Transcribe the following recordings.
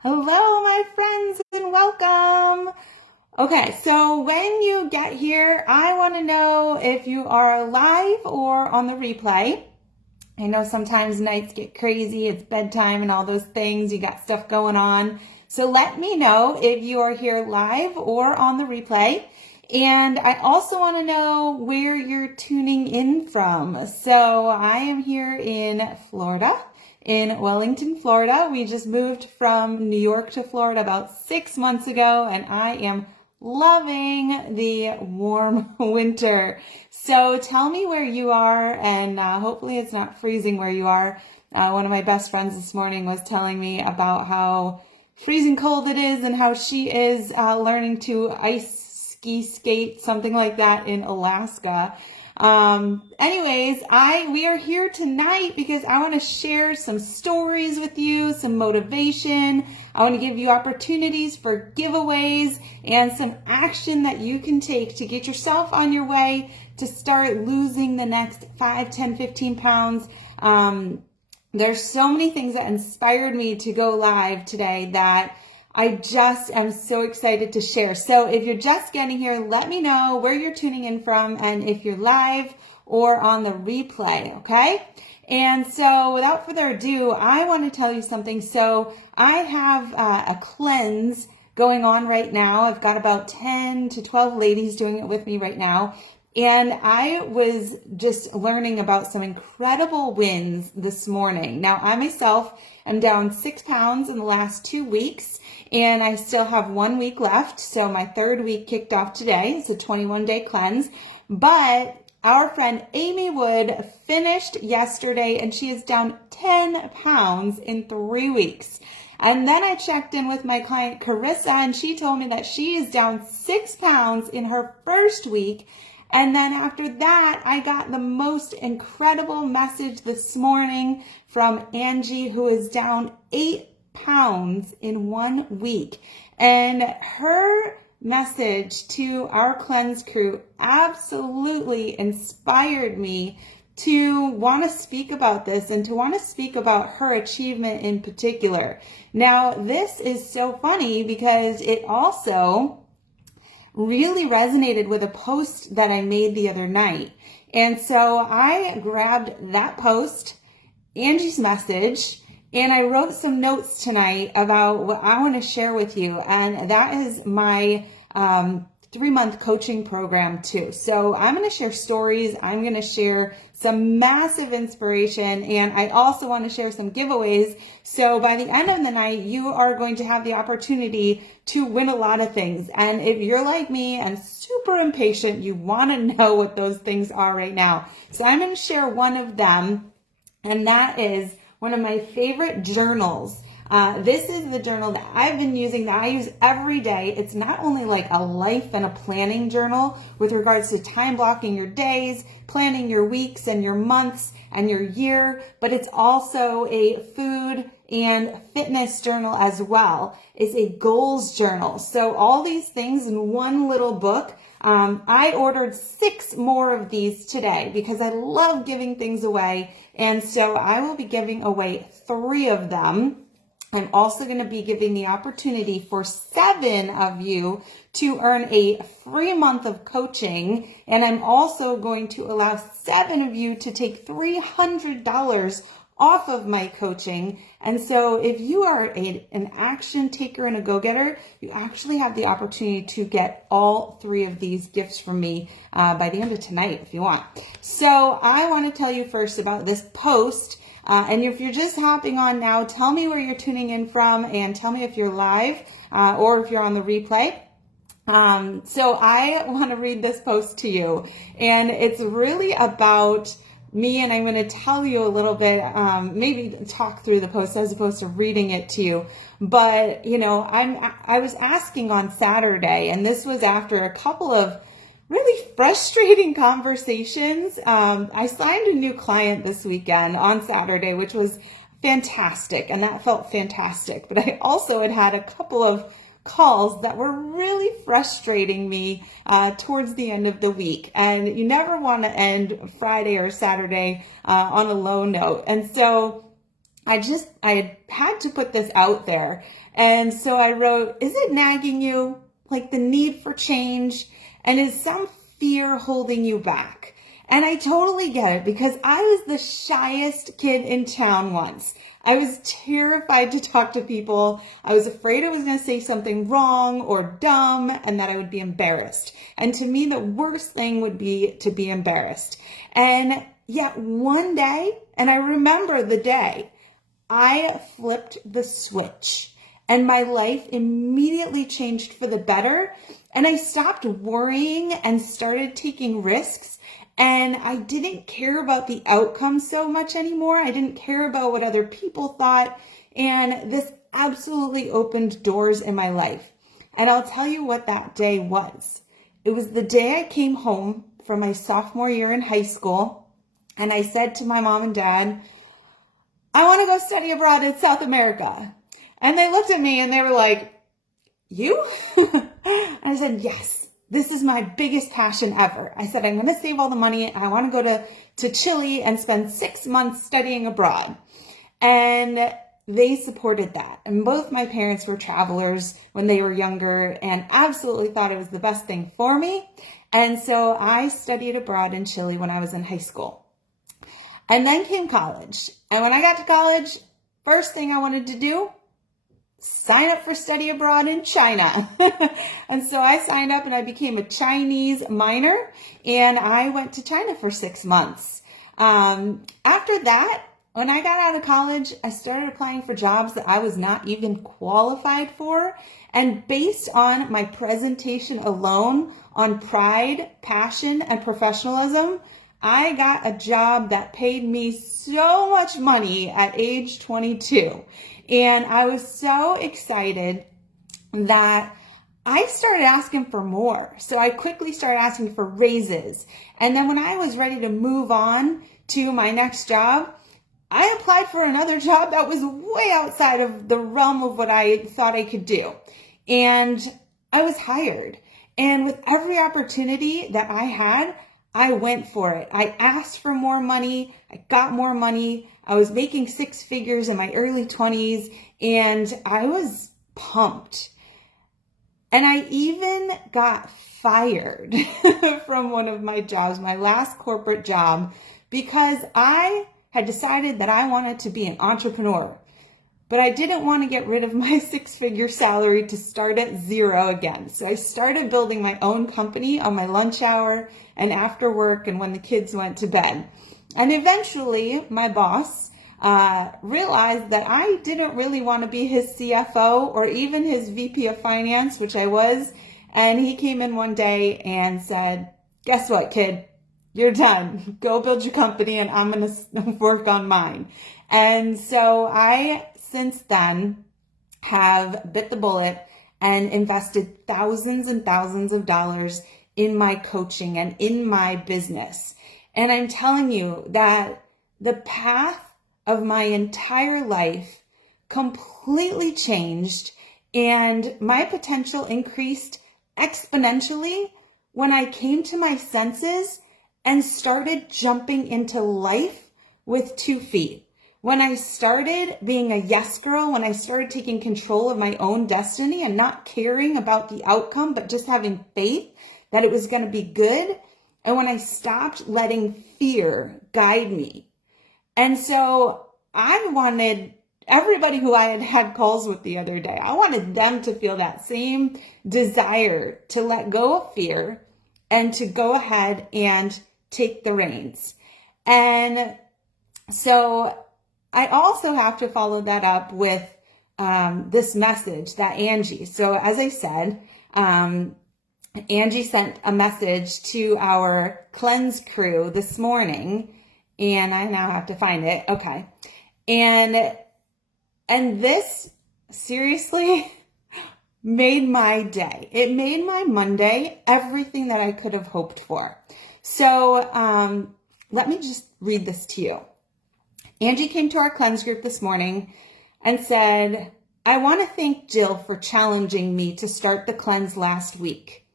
Hello, my friends, and welcome. Okay, so when you get here, I want to know if you are live or on the replay. I know sometimes nights get crazy, it's bedtime and all those things, you got stuff going on. So let me know if you are here live or on the replay. And I also want to know where you're tuning in from. So I am here in Florida, in Wellington, Florida. We just moved from New York to Florida about 6 months ago, and I am loving the warm winter. So tell me where you are, and hopefully it's not freezing where you are. One of my best friends this morning was telling me about how freezing cold it is and how she is learning to ice ski skate, something like that, in Alaska. Anyways, we are here tonight because I want to share some stories with you, some motivation. I want to give you opportunities for giveaways and some action that you can take to get yourself on your way to start losing the next 5, 10, 15 pounds. There's so many things that inspired me to go live today that I just am so excited to share. So if you're just getting here, let me know where you're tuning in from and if you're live or on the replay, okay? And so without further ado, I want to tell you something. So I have a cleanse going on right now. I've got about 10 to 12 ladies doing it with me right now. And I was just learning about some incredible wins this morning. Now, I myself am down 6 pounds in the last 2 weeks, and I still have 1 week left. So my third week kicked off today. It's a 21-day cleanse. But our friend Amy Wood finished yesterday, and she is down 10 pounds in 3 weeks. And then I checked in with my client Carissa, and she told me that she is down 6 pounds in her first week. And then after that, I got the most incredible message this morning from Angie, who is down 8 pounds in 1 week. And her message to our cleanse crew absolutely inspired me to want to speak about this and to want to speak about her achievement in particular. Now, this is so funny because it also really resonated with a post that I made the other night. And so I grabbed that post, Angie's message, and I wrote some notes tonight about what I want to share with you. And that is my 3-month coaching program too. So I'm going to share stories. I'm going to share some massive inspiration, and I also want to share some giveaways. So by the end of the night, you are going to have the opportunity to win a lot of things. And if you're like me and super impatient, you want to know what those things are right now. So I'm going to share one of them, and that is one of my favorite journals. This is the journal that I've been using, that I use every day. It's not only like a life and a planning journal with regards to time blocking your days, planning your weeks and your months and your year, but it's also a food and fitness journal as well. It's a goals journal. So all these things in one little book. I ordered 6 more of these today because I love giving things away. And so I will be giving away 3 of them. I'm also going to be giving the opportunity for 7 of you to earn a free month of coaching. And I'm also going to allow 7 of you to take $300 off of my coaching. And so if you are an action taker and a go-getter, you actually have the opportunity to get all 3 of these gifts from me by the end of tonight if you want. So I want to tell you first about this post. And if you're just hopping on now, tell me where you're tuning in from and tell me if you're live or if you're on the replay. So I want to read this post to you, and it's really about me, and I'm going to tell you a little bit, maybe talk through the post as opposed to reading it to you. But, you know, I was asking on Saturday, and this was after a couple of really frustrating conversations. I signed a new client this weekend on Saturday, which was fantastic, and that felt fantastic. But I also had a couple of calls that were really frustrating me towards the end of the week. And you never want to end Friday or Saturday on a low note. And so I had to put this out there. And so I wrote, is it nagging you? Like the need for change? And is some fear holding you back? And I totally get it because I was the shyest kid in town once. I was terrified to talk to people. I was afraid I was going to say something wrong or dumb and that I would be embarrassed. And to me, the worst thing would be to be embarrassed. And yet one day, and I remember the day, I flipped the switch and my life immediately changed for the better. And I stopped worrying and started taking risks. And I didn't care about the outcome so much anymore. I didn't care about what other people thought. And this absolutely opened doors in my life. And I'll tell you what that day was. It was the day I came home from my sophomore year in high school. And I said to my mom and dad, I want to go study abroad in South America. And they looked at me and they were like, you? I said, yes. This is my biggest passion ever. I said, I'm going to save all the money. I want to go to Chile and spend 6 months studying abroad. And they supported that. And both my parents were travelers when they were younger and absolutely thought it was the best thing for me. And so I studied abroad in Chile when I was in high school. And then came college. And when I got to college, first thing I wanted to do, sign up for study abroad in China. And so I signed up and I became a Chinese minor and I went to China for 6 months. After that, when I got out of college, I started applying for jobs that I was not even qualified for. And based on my presentation alone on pride, passion, and professionalism, I got a job that paid me so much money at age 22. And I was so excited that I started asking for more. So I quickly started asking for raises. And then when I was ready to move on to my next job, I applied for another job that was way outside of the realm of what I thought I could do. And I was hired. And with every opportunity that I had, I went for it. I asked for more money. I got more money. I was making 6 figures in my early 20s and I was pumped. And I even got fired from one of my jobs, my last corporate job, because I had decided that I wanted to be an entrepreneur. But I didn't want to get rid of my 6-figure salary to start at zero again. So I started building my own company on my lunch hour and after work and when the kids went to bed. And eventually my boss realized that I didn't really want to be his CFO or even his VP of finance, which I was. And he came in one day and said, guess what, kid? You're done. Go build your company and I'm going to work on mine. And so I, since then, have bit the bullet and invested thousands and thousands of dollars in my coaching and in my business. And I'm telling you that the path of my entire life completely changed and my potential increased exponentially when I came to my senses and started jumping into life with 2 feet. When I started being a yes girl, when I started taking control of my own destiny and not caring about the outcome, but just having faith that it was going to be good. And when I stopped letting fear guide me. And so I wanted everybody who I had had calls with the other day, I wanted them to feel that same desire to let go of fear and to go ahead and take the reins. And so I also have to follow that up with this message that Angie. So as I said, Angie sent a message to our cleanse crew this morning, and I now have to find it. Okay. And this seriously made my day. It made my Monday everything that I could have hoped for. So let me just read this to you. Angie came to our cleanse group this morning and said, I want to thank Jill for challenging me to start the cleanse last week.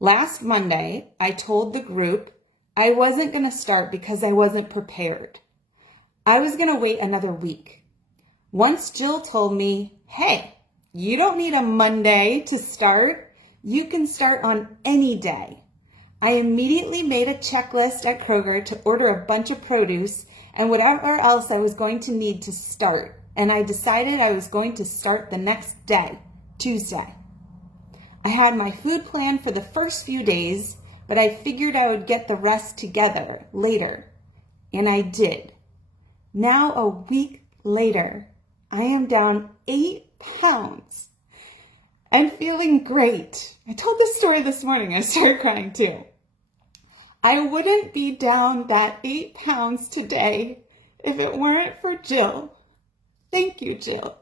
Last Monday, I told the group I wasn't going to start because I wasn't prepared. I was going to wait another week. Once Jill told me, hey, you don't need a Monday to start. You can start on any day. I immediately made a checklist at Kroger to order a bunch of produce and whatever else I was going to need to start. And I decided I was going to start the next day, Tuesday. I had my food plan for the first few days, but I figured I would get the rest together later. And I did. Now, a week later, I am down 8 pounds and feeling great. I told this story this morning. I started crying too. I wouldn't be down that 8 pounds today if it weren't for Jill. Thank you, Jill.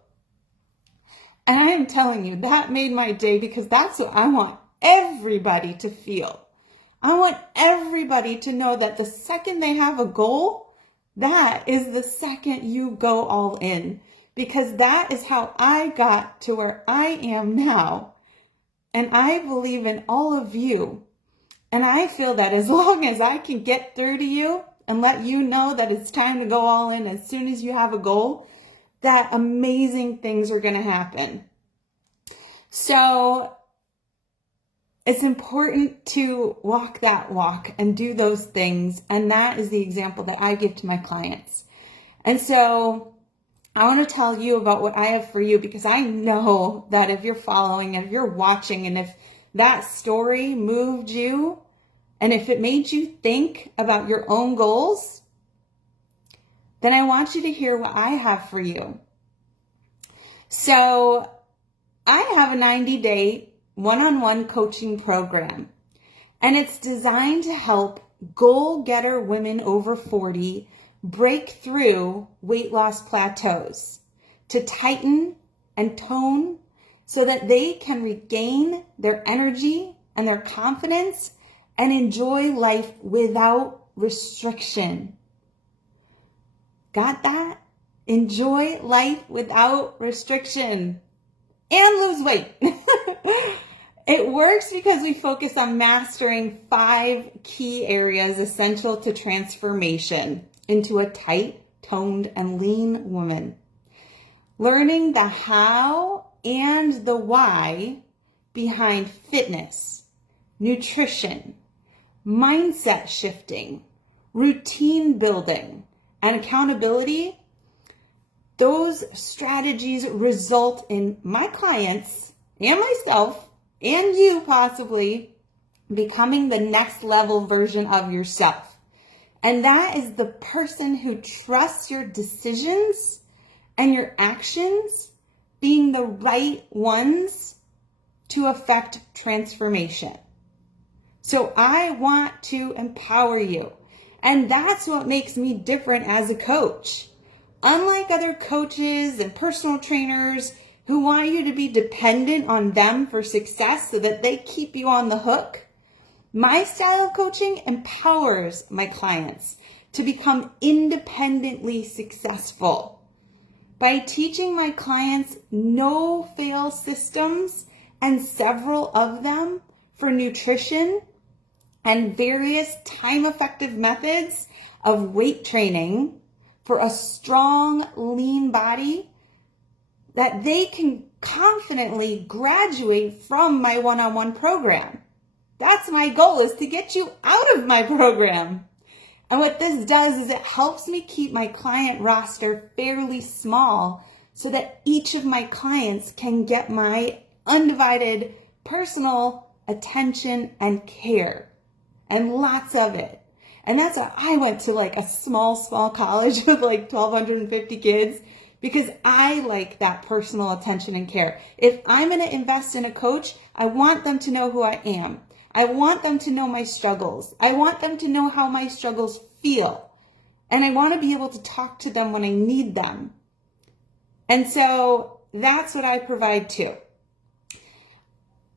And I am telling you, that made my day because that's what I want everybody to feel. I want everybody to know that the second they have a goal, that is the second you go all in. Because that is how I got to where I am now. And I believe in all of you. And I feel that as long as I can get through to you and let you know that it's time to go all in as soon as you have a goal, that amazing things are going to happen. So it's important to walk that walk and do those things. And that is the example that I give to my clients. And so I want to tell you about what I have for you, because I know that if you're following and if you're watching and if that story moved you and if it made you think about your own goals, then I want you to hear what I have for you. So I have a 90-day one-on-one coaching program, and it's designed to help goal-getter women over 40 break through weight loss plateaus, to tighten and tone so that they can regain their energy and their confidence and enjoy life without restriction. Got that? Enjoy life without restriction and lose weight. It works because we focus on mastering 5 key areas essential to transformation into a tight, toned, and lean woman. Learning the how and the why behind fitness, nutrition, mindset shifting, routine building, and accountability. Those strategies result in my clients and myself and you possibly becoming the next level version of yourself. And that is the person who trusts your decisions and your actions being the right ones to affect transformation. So I want to empower you. And that's what makes me different as a coach. Unlike other coaches and personal trainers who want you to be dependent on them for success so that they keep you on the hook, my style of coaching empowers my clients to become independently successful by teaching my clients no-fail systems and several of them for nutrition and various time-effective methods of weight training for a strong, lean body that they can confidently graduate from my one-on-one program. That's my goal, is to get you out of my program. And what this does is it helps me keep my client roster fairly small so that each of my clients can get my undivided personal attention and care, and lots of it. And that's why I went to like a small college with like 1,250 kids, because I like that personal attention and care. If I'm going to invest in a coach, I want them to know who I am. I want them to know my struggles. I want them to know how my struggles feel. And I want to be able to talk to them when I need them. And so that's what I provide too.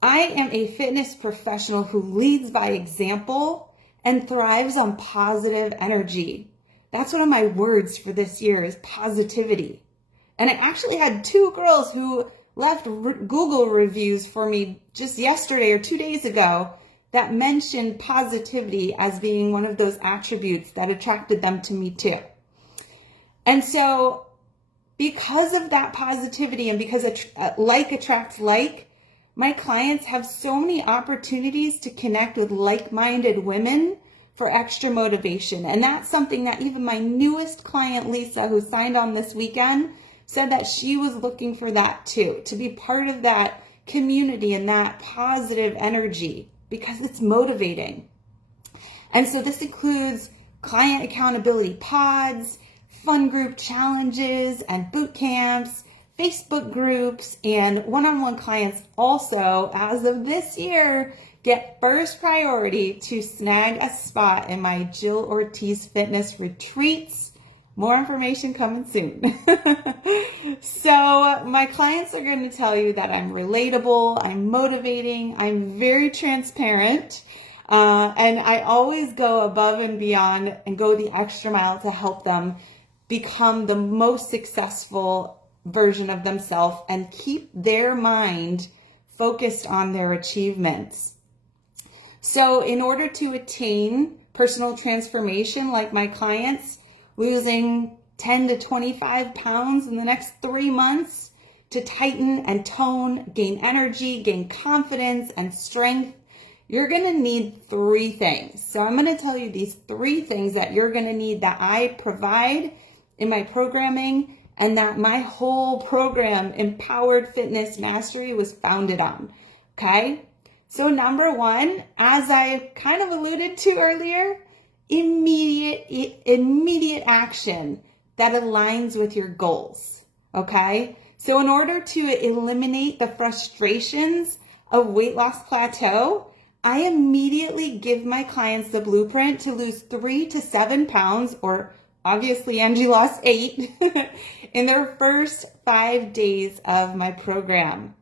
I am a fitness professional who leads by example and thrives on positive energy. That's one of my words for this year, is positivity. And I actually had 2 girls who left Google reviews for me just yesterday or 2 days ago that mentioned positivity as being one of those attributes that attracted them to me too. And so because of that positivity and because like attracts like, my clients have so many opportunities to connect with like-minded women for extra motivation. And that's something that even my newest client, Lisa, who signed on this weekend, said that she was looking for that too, to be part of that community and that positive energy because it's motivating. And so this includes client accountability pods, fun group challenges and boot camps, Facebook groups, and one-on-one clients also, as of this year, get first priority to snag a spot in my Jill Ortiz Fitness retreats. More information coming soon. So my clients are going to tell you that I'm relatable, I'm motivating, I'm very transparent, and I always go above and beyond and go the extra mile to help them become the most successful version of themselves and keep their mind focused on their achievements. So in order to attain personal transformation like my clients, losing 10 to 25 pounds in the next 3 months, to tighten and tone, gain energy, gain confidence and strength, you're going to need 3 things. So I'm going to tell you these 3 things that you're going to need that I provide in my programming and that my whole program, Empowered Fitness Mastery, was founded on. Okay? So number 1, as I kind of alluded to earlier, immediate action that aligns with your goals. Okay? So in order to eliminate the frustrations of weight loss plateau, I immediately give my clients the blueprint to lose 3 to 7 pounds, or obviously Angie lost 8, in their first 5 days of my program.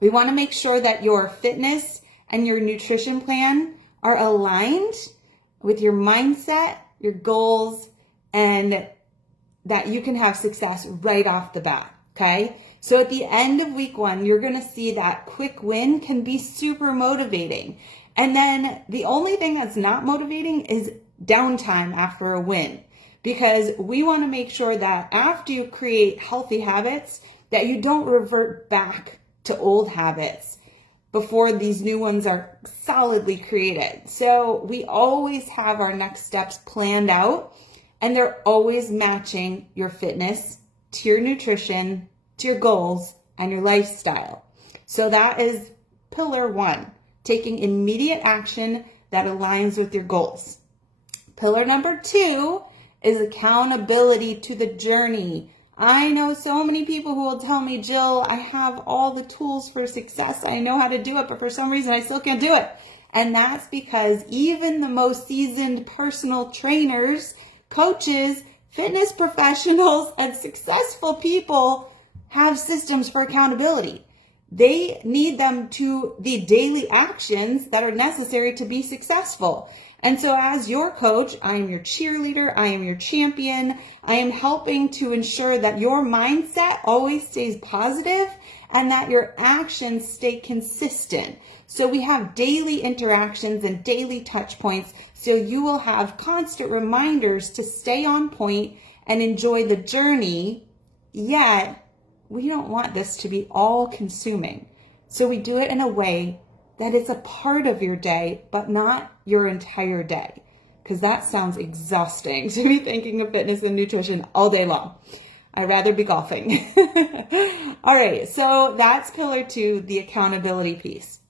We want to make sure that your fitness and your nutrition plan are aligned with your mindset, your goals, and that you can have success right off the bat, okay? So at the end of week 1, you're going to see that quick win can be super motivating. And then the only thing that's not motivating is downtime after a win, because we want to make sure that after you create healthy habits, that you don't revert back to old habits before these new ones are solidly created. So we always have our next steps planned out, and they're always matching your fitness to your nutrition, to your goals, and your lifestyle. So that is pillar 1, taking immediate action that aligns with your goals. Pillar number 2 is accountability to the journey. I know so many people who will tell me, Jill, I have all the tools for success. I know how to do it, but for some reason I still can't do it. And that's because even the most seasoned personal trainers, coaches, fitness professionals, and successful people have systems for accountability. They need them to the daily actions that are necessary to be successful. And so as your coach, I am your cheerleader, I am your champion, I am helping to ensure that your mindset always stays positive and that your actions stay consistent. So we have daily interactions and daily touch points, so you will have constant reminders to stay on point and enjoy the journey, yet we don't want this to be all consuming. So we do it in a way that it's a part of your day, but not your entire day, because that sounds exhausting to be thinking of fitness and nutrition all day long. I'd rather be golfing. All right, so that's pillar 2, the accountability piece.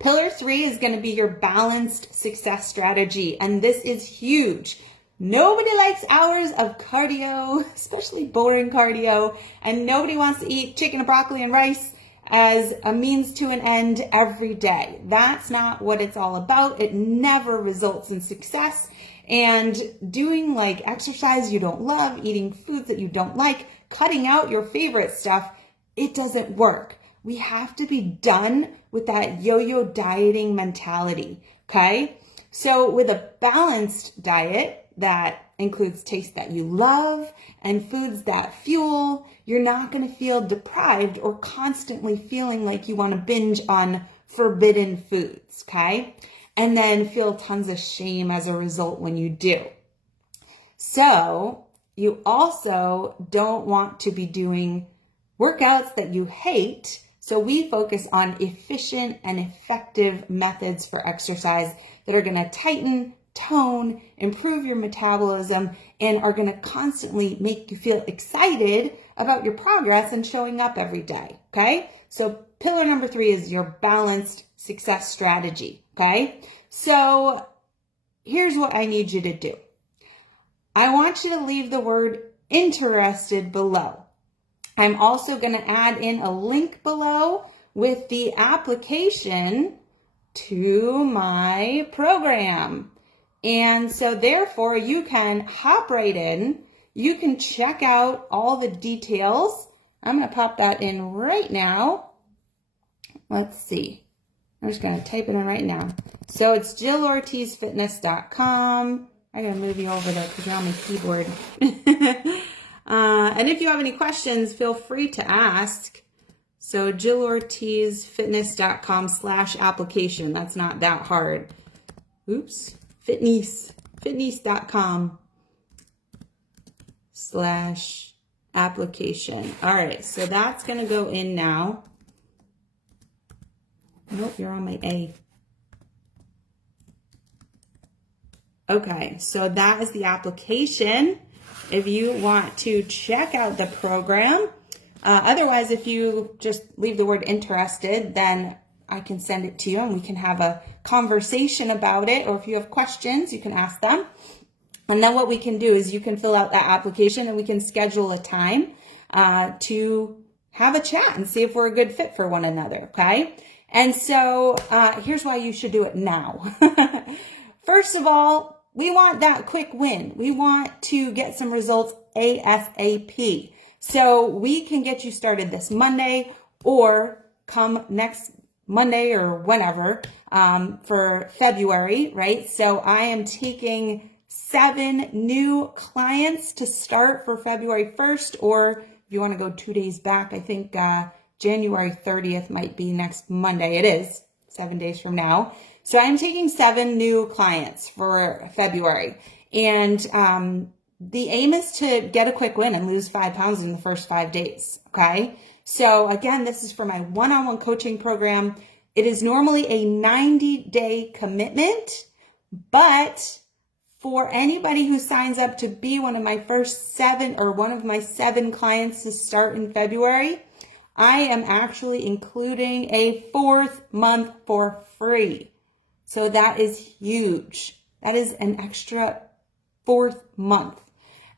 Pillar 3 is going to be your balanced success strategy, and this is huge. Nobody likes hours of cardio, especially boring cardio, and nobody wants to eat chicken and broccoli and rice as a means to an end every day. That's not what it's all about. It never results in success. And doing like exercise you don't love, eating foods that you don't like, cutting out your favorite stuff, it doesn't work. We have to be done with that yo-yo dieting mentality, okay? So with a balanced diet that includes tastes that you love and foods that fuel, you're not going to feel deprived or constantly feeling like you want to binge on forbidden foods, okay? And then feel tons of shame as a result when you do. So you also don't want to be doing workouts that you hate. So we focus on efficient and effective methods for exercise that are going to tighten, tone, improve your metabolism, and are going to constantly make you feel excited about your progress and showing up every day. Okay. So pillar number 3 is your balanced success strategy. Okay. So here's what I need you to do. I want you to leave the word interested below. I'm also going to add in a link below with the application to my program. And so therefore you can hop right in. You can check out all the details. I'm going to pop that in right now. Let's see. I'm just going to type it in right now. So it's JillOrtizFitness.com. I'm going to move you over there because you're on my keyboard. And if you have any questions, feel free to ask. So JillOrtizFitness.com/application. That's not that hard. Oops. Fitness.com/application. All right. So that's going to go in now. Nope, you're on my A. Okay, so that is the application if you want to check out the program. Otherwise, if you just leave the word interested, then I can send it to you and we can have a conversation about it. Or if you have questions, you can ask them. And then what we can do is you can fill out that application and we can schedule a time to have a chat and see if we're a good fit for one another, okay? And so here's why you should do it now. First of all, we want that quick win. We want to get some results ASAP. So we can get you started this Monday or come next Monday or whenever for February, right? So I am taking 7 new clients to start for February 1st, or if you want to go 2 days back, I think January 30th might be next Monday. It is 7 days from now. So I'm taking 7 new clients for February. And the aim is to get a quick win and lose 5 pounds in the first 5 days. Okay. So again, this is for my one-on-one coaching program. It is normally a 90-day commitment, but for anybody who signs up to be one of my first 7 or one of my 7 clients to start in February, I am actually including a 4th month for free. So that is huge. That is an extra 4th month.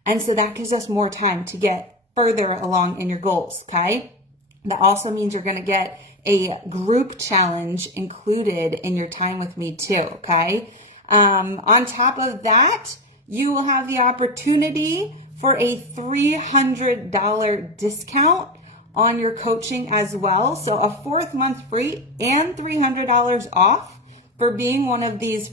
And so that gives us more time to get further along in your goals, okay? That also means you're going to get a group challenge included in your time with me too, okay? On top of that, you will have the opportunity for a $300 discount on your coaching as well. So a 4th month free and $300 off for being one of these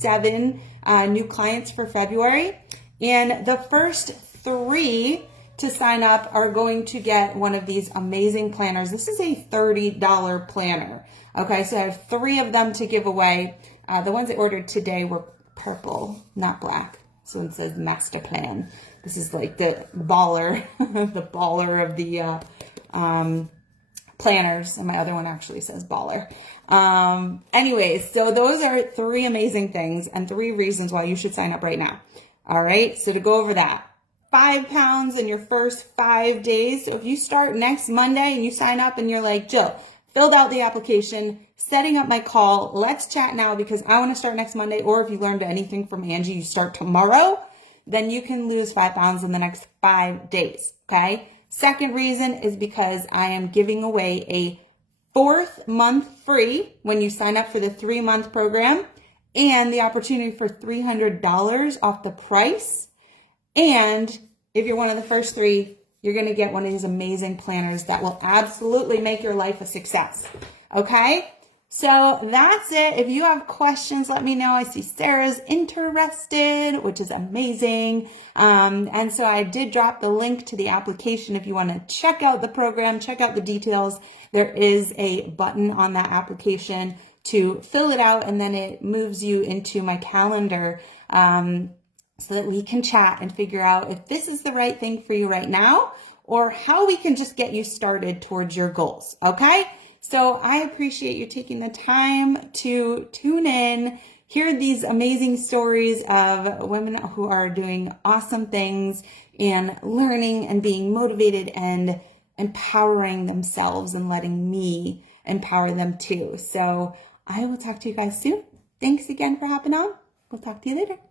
7 new clients for February. And the first 3 to sign up are going to get one of these amazing planners. This is a $30 planner. Okay, so I have 3 of them to give away. The ones I ordered today were purple, not black. So it says master plan. This is like the baller, the baller of the planners. And my other one actually says baller. Anyways, so those are 3 amazing things and 3 reasons why you should sign up right now. All right. So to go over that, 5 pounds in your first 5 days. So if you start next Monday and you sign up and you're like, Jill, filled out the application, setting up my call, let's chat now because I want to start next Monday. Or if you learned anything from Angie, you start tomorrow, then you can lose 5 pounds in the next 5 days. Okay. Second reason is because I am giving away a 4th month free when you sign up for the 3-month program and the opportunity for $300 off the price. And if you're one of the first 3, you're going to get one of these amazing planners that will absolutely make your life a success. Okay. So that's it. If you have questions, let me know. I see Sarah's interested, which is amazing. And so I did drop the link to the application. If you want to check out the program, check out the details, there is a button on that application to fill it out, and then it moves you into my calendar. so that we can chat and figure out if this is the right thing for you right now or how we can just get you started towards your goals, okay? So I appreciate you taking the time to tune in, hear these amazing stories of women who are doing awesome things and learning and being motivated and empowering themselves and letting me empower them too. So I will talk to you guys soon. Thanks again for hopping on. We'll talk to you later.